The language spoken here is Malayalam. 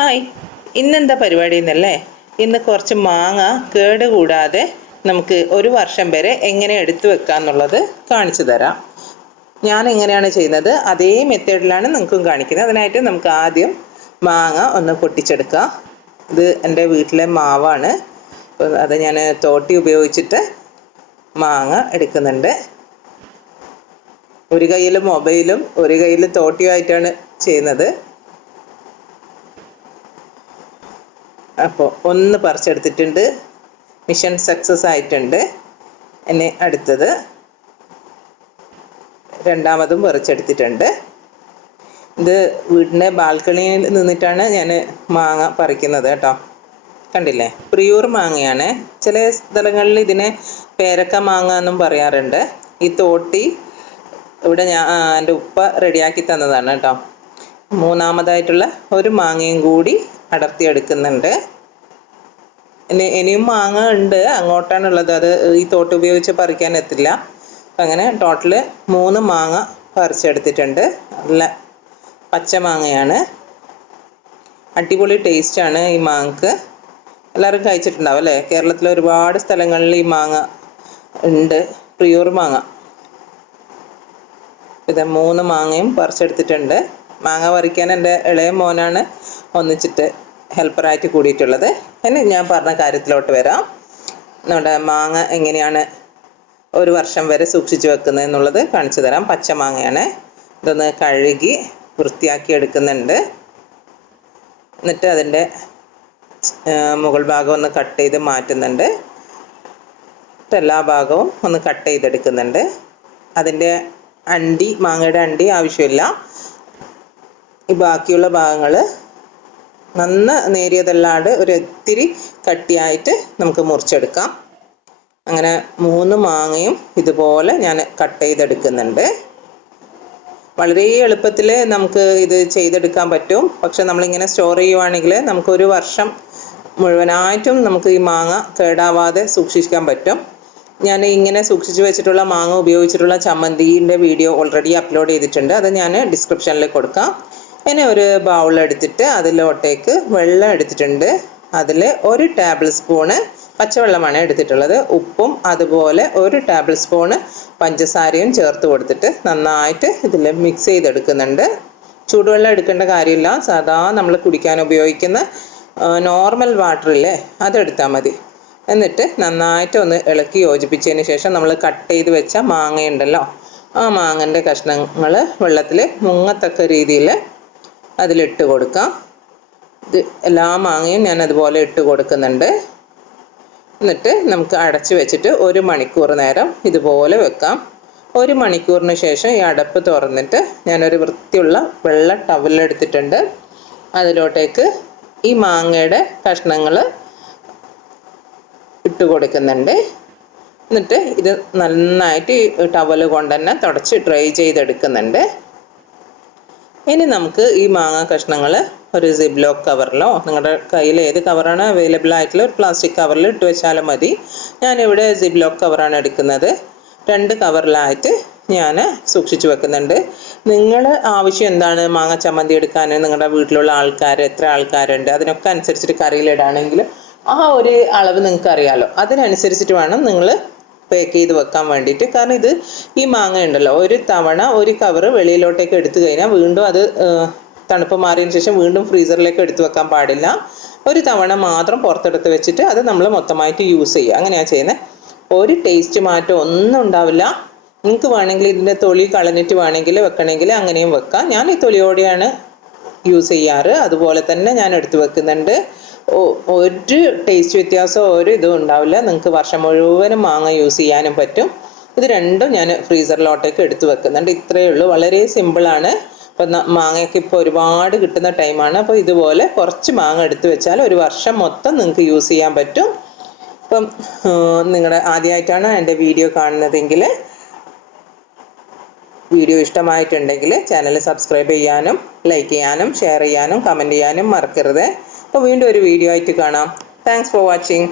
ഹായ്. ഇന്നെന്താ പരിപാടി എന്നല്ലേ ഇന്ന് കുറച്ച് മാങ്ങ കേട് കൂടാതെ നമുക്ക് ഒരു വർഷം വരെ എങ്ങനെ എടുത്തു വെക്കാന്നുള്ളത് കാണിച്ചു തരാം. ഞാൻ എങ്ങനെയാണ് ചെയ്യുന്നത്? അതേ മെത്തേഡിലാണ് നിങ്ങൾക്കും കാണിക്കുന്നത്. അതിനായിട്ട് നമുക്ക് ആദ്യം മാങ്ങ ഒന്ന് പൊട്ടിച്ചെടുക്കാം. ഇത് എന്റെ വീട്ടിലെ മാവാണ്. അത് ഞാൻ തോട്ടി ഉപയോഗിച്ചിട്ട് മാങ്ങ എടുക്കുന്നുണ്ട്. ഒരു കയ്യിൽ മൊബൈലും ഒരു കയ്യിൽ തോട്ടിയുമായിട്ടാണ് ചെയ്യുന്നത്. അപ്പോൾ ഒന്ന് പറിച്ചെടുത്തിട്ടുണ്ട്. മിഷൻ സക്സസ് ആയിട്ടുണ്ട്. ഇനി അടുത്തത് രണ്ടാമതും പറിച്ചെടുത്തിട്ടുണ്ട്. ഇത് വീടിന്റെ ബാൽക്കണിയിൽ നിന്നിട്ടാണ് ഞാൻ മാങ്ങ പറിക്കുന്നത് കേട്ടോ. കണ്ടില്ലേ? പ്രിയൂർ മാങ്ങയാണ്. ചില സ്ഥലങ്ങളിൽ ഇതിനെ പേരക്ക മാങ്ങ എന്നും പറയാറുണ്ട്. ഈ തോട്ടി ഇവിടെ ഞാൻ എന്റെ ഉപ്പ റെഡിയാക്കി തന്നതാണ് കേട്ടോ. മൂന്നാമതായിട്ടുള്ള ഒരു മാങ്ങയും കൂടി അടർത്തിയെടുക്കുന്നുണ്ട്. ഇനി ഇനിയും മാങ്ങ ഉണ്ട്. അങ്ങോട്ടാണുള്ളത്. അത് ഈ തോട്ട് ഉപയോഗിച്ച് പറിക്കാൻ എത്തില്ല. അങ്ങനെ ടോട്ടൽ മൂന്ന് മാങ്ങ പറിച്ചെടുത്തിട്ടുണ്ട്. നല്ല പച്ച മാങ്ങയാണ്. അടിപൊളി ടേസ്റ്റാണ് ഈ മാങ്ങക്ക്. എല്ലാവരും കഴിച്ചിട്ടുണ്ടാവും അല്ലേ? കേരളത്തിലെ ഒരുപാട് സ്ഥലങ്ങളിൽ ഈ മാങ്ങ ഉണ്ട്. പ്രിയൂർ മാങ്ങ. ഇത് മൂന്ന് മാങ്ങയും പറിച്ചെടുത്തിട്ടുണ്ട്. മാങ്ങ പറിക്കാൻ എന്റെ ഇളയ മോനാണ് ഒന്നിച്ചിട്ട് ഹെൽപ്പറായിട്ട് കൂടിയിട്ടുള്ളത്. ഇനി ഞാൻ പറഞ്ഞ കാര്യത്തിലോട്ട് വരാം. നമ്മുടെ മാങ്ങ എങ്ങനെയാണ് ഒരു വർഷം വരെ സൂക്ഷിച്ചു വെക്കുന്നത് എന്നുള്ളത് കാണിച്ചു തരാം. പച്ച മാങ്ങയാണ്. ഇതൊന്ന് കഴുകി വൃത്തിയാക്കി എടുക്കുന്നുണ്ട്. എന്നിട്ട് അതിന്റെ മുകൾ ഭാഗം ഒന്ന് കട്ട് ചെയ്ത് മാറ്റുന്നുണ്ട്. എല്ലാ ഭാഗവും ഒന്ന് കട്ട് ചെയ്തെടുക്കുന്നുണ്ട്. അതിന്റെ അണ്ടി മാങ്ങയുടെ അണ്ടി ആവശ്യമില്ല. ഈ ബാക്കിയുള്ള ഭാഗങ്ങൾ നന്ന നേരിയതല്ലാണ്ട് ഒരു ഇത്തിരി കട്ടിയായിട്ട് നമുക്ക് മുറിച്ചെടുക്കാം. അങ്ങനെ മൂന്ന് മാങ്ങയും ഇതുപോലെ ഞാൻ കട്ട് ചെയ്തെടുക്കുന്നുണ്ട്. വളരെ എളുപ്പത്തിൽ നമുക്ക് ഇത് ചെയ്തെടുക്കാൻ പറ്റും. പക്ഷെ നമ്മളിങ്ങനെ സ്റ്റോർ ചെയ്യുവാണെങ്കിൽ നമുക്കൊരു വർഷം മുഴുവനായിട്ടും നമുക്ക് ഈ മാങ്ങ കേടാവാതെ സൂക്ഷിക്കാൻ പറ്റും. ഞാൻ ഇങ്ങനെ സൂക്ഷിച്ചു വെച്ചിട്ടുള്ള മാങ്ങ ഉപയോഗിച്ചിട്ടുള്ള ചമ്മന്തിന്റെ വീഡിയോ ഓൾറെഡി അപ്ലോഡ് ചെയ്തിട്ടുണ്ട്. അത് ഞാൻ ഡിസ്ക്രിപ്ഷനിൽ കൊടുക്കാം. ഇനി ഒരു ബൗൾ എടുത്തിട്ട് അതിലോട്ടേക്ക് വെള്ളം എടുത്തിട്ടുണ്ട്. അതിൽ ഒരു ടേബിൾ സ്പൂണ് പച്ചവെള്ളമാണ് എടുത്തിട്ടുള്ളത്. ഉപ്പും അതുപോലെ ഒരു ടേബിൾ സ്പൂണ് പഞ്ചസാരയും ചേർത്ത് കൊടുത്തിട്ട് നന്നായിട്ട് ഇതിൽ മിക്സ് ചെയ്തെടുക്കുന്നുണ്ട്. ചൂടുവെള്ളം എടുക്കേണ്ട കാര്യമില്ല. സാധാ നമ്മൾ കുടിക്കാൻ ഉപയോഗിക്കുന്ന നോർമൽ വാട്ടർ ഇല്ലേ അതെടുത്താൽ മതി. എന്നിട്ട് നന്നായിട്ട് ഒന്ന് ഇളക്കി യോജിപ്പിച്ചതിന് ശേഷം നമ്മൾ കട്ട് ചെയ്ത് വെച്ച മാങ്ങയുണ്ടല്ലോ ആ മാങ്ങന്റെ കഷ്ണങ്ങൾ വെള്ളത്തിൽ മുങ്ങത്തക്ക രീതിയിൽ അതിലിട്ട് കൊടുക്കാം. ഇത് എല്ലാ മാങ്ങയും ഞാൻ അതുപോലെ ഇട്ട് കൊടുക്കുന്നുണ്ട്. എന്നിട്ട് നമുക്ക് അടച്ച് വെച്ചിട്ട് ഒരു മണിക്കൂർ നേരം ഇതുപോലെ വെക്കാം. ഒരു മണിക്കൂറിന് ശേഷം ഈ അടപ്പ് തുറന്നിട്ട് ഞാനൊരു വൃത്തിയുള്ള വെള്ള ടവലെടുത്തിട്ടുണ്ട് അതിലോട്ടേക്ക് ഈ മാങ്ങയുടെ കഷ്ണങ്ങൾ ഇട്ട് കൊടുക്കുന്നുണ്ട്. എന്നിട്ട് ഇത് നന്നായിട്ട് ഈ ടവൽ കൊണ്ട് തന്നെ തുടച്ച് ഡ്രൈ ചെയ്തെടുക്കുന്നുണ്ട്. ഇനി നമുക്ക് ഈ മാങ്ങ കഷ്ണങ്ങൾ ഒരു സിബ്ലോക്ക് കവറിലോ നിങ്ങളുടെ കയ്യിൽ ഏത് കവറാണ് അവൈലബിൾ ആയിട്ടുള്ള ഒരു പ്ലാസ്റ്റിക് കവറിൽ ഇട്ട് വെച്ചാലും മതി. ഞാനിവിടെ സിബ്ലോക്ക് കവറാണ് എടുക്കുന്നത്. രണ്ട് കവറിലായിട്ട് ഞാൻ സൂക്ഷിച്ചു വെക്കുന്നുണ്ട്. നിങ്ങൾ ആവശ്യം എന്താണ് മാങ്ങ ചമ്മന്തി എടുക്കാൻ നിങ്ങളുടെ വീട്ടിലുള്ള ആൾക്കാർ എത്ര ആൾക്കാരുണ്ട്? അതിനൊക്കെ അനുസരിച്ചിട്ട് കറിയിലിടാണെങ്കിൽ ആ ഒരു അളവ് നിങ്ങൾക്ക് അറിയാമല്ലോ അതിനനുസരിച്ചിട്ട് വേണം നിങ്ങൾ പാക്ക് ചെയ്ത് വെക്കാൻ വേണ്ടിയിട്ട്. കാരണം ഇത് ഈ മാങ്ങ ഉണ്ടല്ലോ ഒരു തവണ ഒരു കവറ് വെളിയിലോട്ടേക്ക് എടുത്തു കഴിഞ്ഞാൽ വീണ്ടും അത് തണുപ്പ് മാറിയതിന് ശേഷം വീണ്ടും ഫ്രീസറിലേക്ക് എടുത്തു വെക്കാൻ പാടില്ല. ഒരു തവണ മാത്രം പുറത്തെടുത്ത് വെച്ചിട്ട് അത് നമ്മൾ മൊത്തമായിട്ട് യൂസ് ചെയ്യുക. അങ്ങനെയാണ് ചെയ്യുന്നത് ഒരു ടേസ്റ്റ് മാറ്റം ഒന്നും ഉണ്ടാവില്ല. നിങ്ങൾക്ക് വേണമെങ്കിൽ ഇതിന്റെ തൊലി കളഞ്ഞിട്ട് വേണമെങ്കിൽ വെക്കണമെങ്കിൽ അങ്ങനെയും വെക്കാം. ഞാൻ ഈ തൊലിയോടെയാണ് യൂസ് ചെയ്യാറ്. അതുപോലെ തന്നെ ഞാൻ എടുത്തു വെക്കുന്നുണ്ട്. ഒരു ടേസ്റ്റ് വ്യത്യാസം ഒരു ഇതും ഉണ്ടാവില്ല. നിങ്ങൾക്ക് വർഷം മുഴുവനും മാങ്ങ യൂസ് ചെയ്യാനും പറ്റും. ഇത് രണ്ടും ഞാൻ ഫ്രീസറിലോട്ടേക്ക് എടുത്തു വെക്കുന്നുണ്ട്. ഇത്രയേ ഉള്ളൂ. വളരെ സിമ്പിളാണ് ഇപ്പം മാങ്ങയൊക്കെ ഇപ്പോൾ ഒരുപാട് കിട്ടുന്ന ടൈമാണ് അപ്പോൾ ഇതുപോലെ കുറച്ച് മാങ്ങ എടുത്തു വെച്ചാൽ ഒരു വർഷം മൊത്തം നിങ്ങൾക്ക് യൂസ് ചെയ്യാൻ പറ്റും. ഇപ്പം നിങ്ങളുടെ ആദ്യമായിട്ടാണ് എന്റെ വീഡിയോ കാണുന്നതെങ്കിൽ വീഡിയോ ഇഷ്ടമായിട്ടുണ്ടെങ്കിൽ ചാനൽ സബ്സ്ക്രൈബ് ചെയ്യാനും ലൈക്ക് ചെയ്യാനും ഷെയർ ചെയ്യാനും കമന്റ് ചെയ്യാനും മറക്കരുത്. അപ്പോൾ വീണ്ടും ഒരു വീഡിയോ ആയിട്ട് കാണാം. Thanks for watching